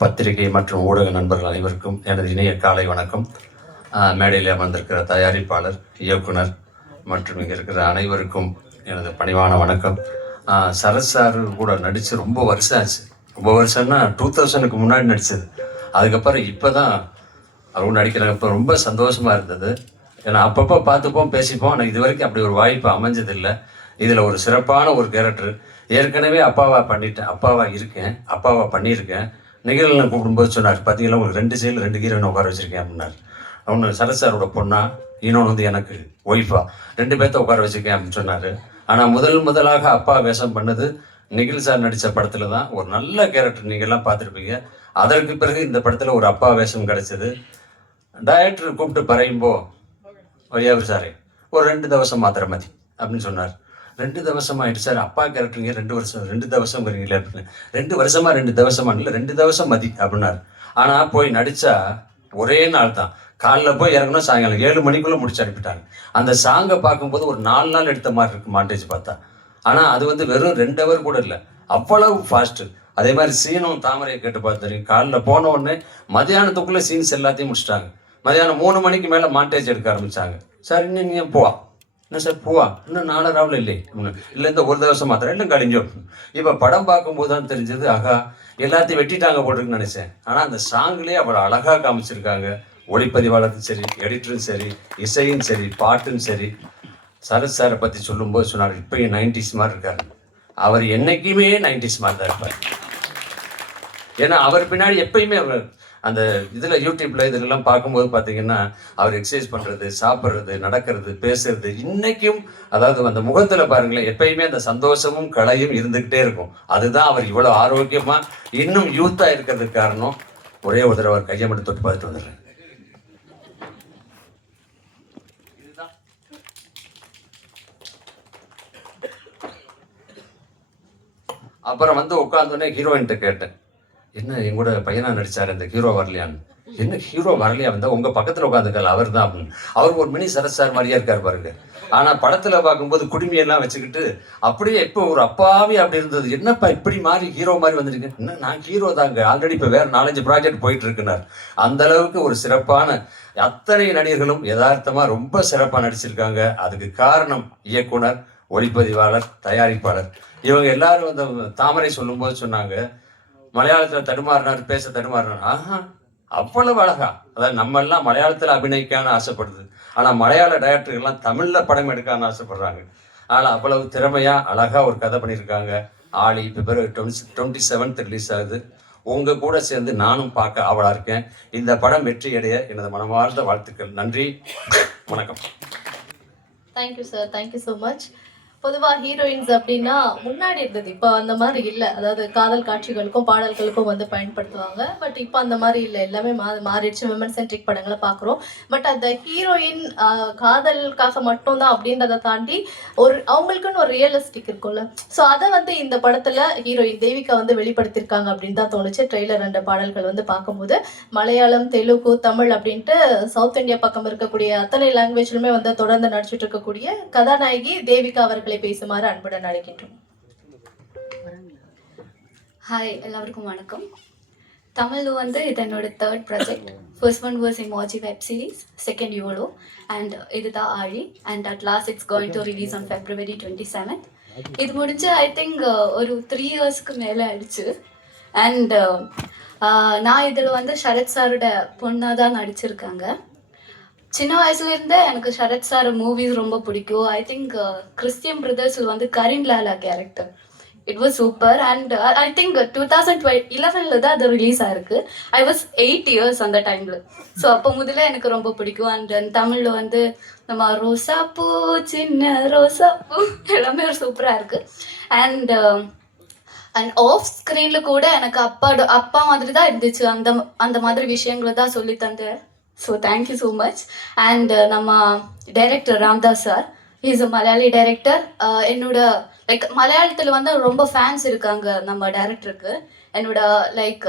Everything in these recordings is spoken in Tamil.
பத்திரிகை மற்றும் ஊடக நண்பர்கள் அனைவருக்கும் எனது இணைய காலை வணக்கம். மேடையில் அமர்ந்திருக்கிற தயாரிப்பாளர், இயக்குனர் மற்றும் இங்கே இருக்கிற அனைவருக்கும் எனது பணிவான வணக்கம். சரத் சார் கூட நடித்து ரொம்ப வருஷம் ஆச்சு. ரொம்ப வருஷம்னா 2000க்கு முன்னாடி நடித்தது. அதுக்கப்புறம் இப்போ தான் அவங்க நடிக்கிறாங்க. இப்போ ரொம்ப சந்தோஷமாக இருந்தது. ஏன்னா அப்பப்போ பார்த்துப்போம், பேசிப்போம். ஆனால் இது வரைக்கும் அப்படி ஒரு வாய்ப்பு அமைஞ்சதில்லை. இதில் ஒரு சிறப்பான ஒரு கேரக்டர். ஏற்கனவே அப்பாவாக பண்ணிட்டேன், அப்பாவாக இருக்கேன், அப்பாவாக பண்ணியிருக்கேன். நிகழ்ச்சியில் கூப்பிடும்போது சொன்னார், பார்த்தீங்களா உங்களுக்கு 2 சைடில் 2 ஹீரோயின் உட்கார வச்சுருக்கேன் அப்படின்னார். ஒன்று சரத் சாரோட பொண்ணா, இன்னொன்று வந்து எனக்கு ஒய்ஃபா, 2 பேர்த்த உட்கார வச்சுருக்கேன் அப்படின்னு சொன்னார். ஆனால் முதலாக அப்பா வேஷம் பண்ணது நிகில் சார் நடித்த படத்தில் தான். ஒரு நல்ல கேரக்டர், நீங்கள்லாம் பார்த்துருப்பீங்க. அதற்கு பிறகு இந்த படத்தில் ஒரு அப்பா வேஷம் கிடச்சிது. டைரக்டர் கூப்பிட்டு பறையும்போ, வழியாவர் சாரே ஒரு 2 தவசம் மாத்திரை மதி அப்படின்னு சொன்னார். 2 தவசம் ஆகிட்டு சார், அப்பா கேரக்டருங்க 2 வருஷம் 2 தவசங்கிறீங்களே அப்படின்னு. 2 வருஷமா 2 தவசமா இல்லை, 2 தவசம் மதி அப்படின்னாரு. ஆனால் போய் நடித்தா ஒரே நாள் தான். காலைல போய் இறங்கணும், சாயங்காலம் 7 மணிக்குள்ளே முடிச்சு அனுப்பிட்டாங்க. அந்த சாங்கை பார்க்கும்போது ஒரு 4 நாள் எடுத்த மாதிரி இருக்கு மாண்டேஜ் பார்த்தா. ஆனால் அது வந்து வெறும் 2 ஹவர் கூட இல்லை, அவ்வளவு ஃபாஸ்ட்டு. அதே மாதிரி சீனும் தாமரையை கேட்டு பார்த்துருங்க. காலைல போன உடனே மதியானத்துக்குள்ளே சீன்ஸ் எல்லாத்தையும் முடிச்சிட்டாங்க. மதியானம் 3 மணிக்கு மேலே மாண்டேஜ் எடுக்க ஆரம்பித்தாங்க. சார் இன்னும் நீங்கள் போவா என்ன சார் பூவா இன்னும் 4 ராவில் இல்லை இல்லை, இந்த ஒரு தவசம் மாத்திரம் இல்லை கழிஞ்சோ. இப்போ படம் பார்க்கும்போது தான் தெரிஞ்சது, ஆகா எல்லாத்தையும் வெட்டிட்டாங்க போட்டிருக்குன்னு நினச்சேன். ஆனால் அந்த சாங்லேயே அவ்வளோ அழகாக காமிச்சிருக்காங்க. ஒளிப்பதிவாளரும் சரி, எடிட்டரும் சரி, இசையும் சரி, பாட்டும் சரி. சரத் சாரை பற்றி சொல்லும்போது சொன்னார், இப்போயும் 90s மாதிரி இருக்காரு. அவர் என்றைக்குமே 90s மாதிரி தான் இருப்பார். ஏன்னா அவர் பின்னாடி எப்பயுமே அவர் அந்த இதில் யூடியூப்பில் இதுலெல்லாம் பார்க்கும்போது பார்த்தீங்கன்னா அவர் எக்ஸசைஸ் பண்ணுறது, சாப்பிட்றது, நடக்கிறது, பேசுறது, இன்றைக்கும் அதாவது அந்த முகத்தில் பாருங்களேன், எப்பயுமே அந்த சந்தோஷமும் கலையும் இருந்துக்கிட்டே இருக்கும். அதுதான் அவர் இவ்வளோ ஆரோக்கியமாக இன்னும் யூத்தாக இருக்கிறதுக்கு காரணம். ஒரே ஒரு தடவை அவர் கையை மட்டும் தொட்டு பார்த்துட்டு வந்துடுறேன். அப்புறம் வந்து உட்காந்தோடனே ஹீரோயின்கிட்ட கேட்டேன், என்ன எங்கூட பையனா நடிச்சார், இந்த ஹீரோ வரலையான்னு. என்ன ஹீரோ வரலையா, வந்தால் உங்கள் பக்கத்தில் உட்காந்துக்கல அவர் தான் அப்படின்னு. அவர் ஒரு மினி சரத் சார் மாதிரியா இருக்கார் பாருங்க. ஆனால் படத்தில் பார்க்கும்போது குடுமையெல்லாம் வச்சுக்கிட்டு அப்படியே இப்போ ஒரு அப்பாவே அப்படி இருந்தது. என்னப்பா இப்படி மாறி ஹீரோ மாதிரி வந்துருக்கு. இன்னும் நான் ஹீரோ தாங்க, ஆல்ரெடி இப்போ வேறு 4-5 ப்ராஜெக்ட் போயிட்டு இருக்குனார். அந்த அளவுக்கு ஒரு சிறப்பான அத்தனை நடிகர்களும் யதார்த்தமாக ரொம்ப சிறப்பாக நடிச்சிருக்காங்க. அதுக்கு காரணம் இயக்குனர், ஒளிப்பதிவாளர், தயாரிப்பாளர். இவங்க எல்லாரும் அந்த தாமரை சொல்லும்போது சொன்னாங்க, மலையாளத்தில் தடுமாறினார், பேச தடுமாறினார். அவ்வளவு அழகா. அதாவது நம்ம எல்லாம் மலையாளத்தில் அபிநயிக்கான்னு ஆசைப்படுது, ஆனால் மலையாள டைரக்டர்கள்லாம் தமிழில் படம் எடுக்கான்னு ஆசைப்படுறாங்க. ஆனால் அவ்வளவு திறமையாக அழகாக ஒரு கதை பண்ணியிருக்காங்க. ஆளி பிப்ரவரி 27 ரிலீஸ் ஆகுது. உங்கள் கூட சேர்ந்து நானும் பார்க்க ஆவலாக இருக்கேன். இந்த படம் வெற்றி அடைய எனது மனமார்ந்த வாழ்த்துக்கள். நன்றி, வணக்கம். Thank you sir, thank you so much. பொதுவாக ஹீரோயின்ஸ் அப்படின்னா முன்னாடி இருந்தது, இப்போ அந்த மாதிரி இல்லை. அதாவது காதல் காட்சிகளுக்கும் பாடல்களுக்கும் வந்து பயன்படுத்துவாங்க. பட் இப்போ அந்த மாதிரி இல்லை, எல்லாமே மாறிடுச்சு. விமன் சென்ட்ரிக் படங்களை பார்க்குறோம். பட் அந்த ஹீரோயின் காதலுக்காக மட்டும்தான் அப்படின்றத தாண்டி அவங்களுக்குன்னு ஒரு ரியலிஸ்டிக் இருக்கும்ல. ஸோ அதை வந்து இந்த படத்தில் ஹீரோயின் தேவிகா வந்து வெளிப்படுத்தியிருக்காங்க அப்படின்னு தான் தோணுச்சு. ட்ரெய்லர் 2 பாடல்கள் வந்து பார்க்கும்போது மலையாளம், தெலுங்கு, தமிழ் அப்படின்ட்டு சவுத் இந்தியா பக்கம் இருக்கக்கூடிய அத்தனை லாங்குவேஜ்லுமே வந்து தொடர்ந்து நடிச்சுட்டு இருக்கக்கூடிய கதாநாயகி தேவிகா அவர்கள் பேசுமாறு அன்புடன் அழைக்கின்றோம். ஹாய், எல்லாருக்கும் வணக்கம். தமிழ் வந்து இது என்னோட 3rd project. First one was emoji web series, second YOLO, and இதுதான் ஆழி. And at last it's going to release on February 27. இது முடிஞ்சு ஐ திங்க் ஒரு 3 இயர்ஸ்க்கு மேலே ஆயிடுச்சு. அண்ட் நான் இதில் வந்து சரத் சாரோட பொண்ணாக தான் நடிச்சிருக்காங்க. சின்ன வயசுலேருந்தே எனக்கு சரத் சார் மூவிஸ் ரொம்ப பிடிக்கும். ஐ திங்க் கிறிஸ்டியன் பிரதர்ஸில் வந்து Karim Lala character, it was super. And I think 2011 தான் அது ரிலீஸ் ஆயிருக்கு. ஐ வாஸ் 8 இயர்ஸ் அந்த டைமில். ஸோ அப்போ முதல்ல எனக்கு ரொம்ப பிடிக்கும். அண்ட் தமிழில் வந்து நம்ம ரோசாப்பூ, சின்ன ரோசாப்பூ எல்லாமே ஒரு சூப்பராக இருக்குது. அண்ட் ஆஃப் ஸ்க்ரீனில் கூட எனக்கு அப்பா மாதிரி தான் இருந்துச்சு. அந்த மாதிரி விஷயங்களை தான் சொல்லி தந்தேன். So thank you so much. And நம்ம director Ramdas sir, is a Malayali director. என்னோட லைக் மலையாளத்தில் வந்து ரொம்ப ஃபேன்ஸ் இருக்காங்க நம்ம டைரக்டருக்கு. என்னோட like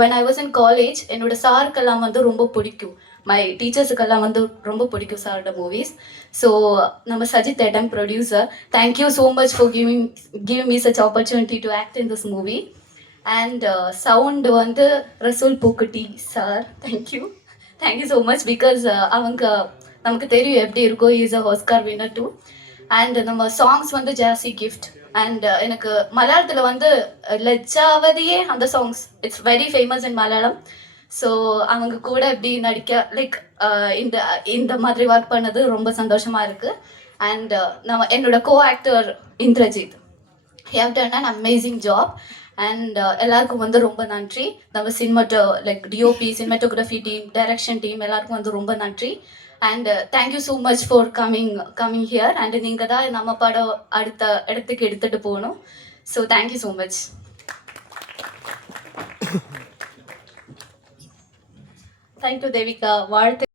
when I was in college, என்னோட சாருக்கெல்லாம் வந்து ரொம்ப பிடிக்கும். மை டீச்சர்ஸுக்கெல்லாம் வந்து ரொம்ப பிடிக்கும் சாரோட மூவிஸ். ஸோ நம்ம சஜித் எடம் producer, thank you so much for giving me such opportunity to act in this movie. And sound வந்து Resul Pookutty sir, thank you so much. Because அவங்க நமக்கு தெரியும் எப்படி இருக்கும், is a Oscar winner too. And நம்ம சாங்ஸ் வந்து ஜாஸ்தி கிஃப்ட். அண்ட் எனக்கு மலையாளத்தில் வந்து லஜ்ஜாவதியே அந்த songs it's very famous in Malayalam. So அவங்க கூட எப்படி நடிக்க லைக் இந்த இந்த மாதிரி ஒர்க் பண்ணது ரொம்ப சந்தோஷமாக இருக்குது. அண்ட் நம்ம என்னோட co actor Indrajith, have done an amazing job. And எல்லாருக்கும் வந்து ரொம்ப நன்றி. நம்ம like DOP, cinematography team, direction team எல்லாருக்கும் வந்து ரொம்ப நன்றி. And thank you so much for coming here. And நீங்கள் தான் நம்ம படம் அடுத்த இடத்துக்கு எடுத்துகிட்டு போகணும். So thank you so much. Thank you Devika. வாழ்த்து.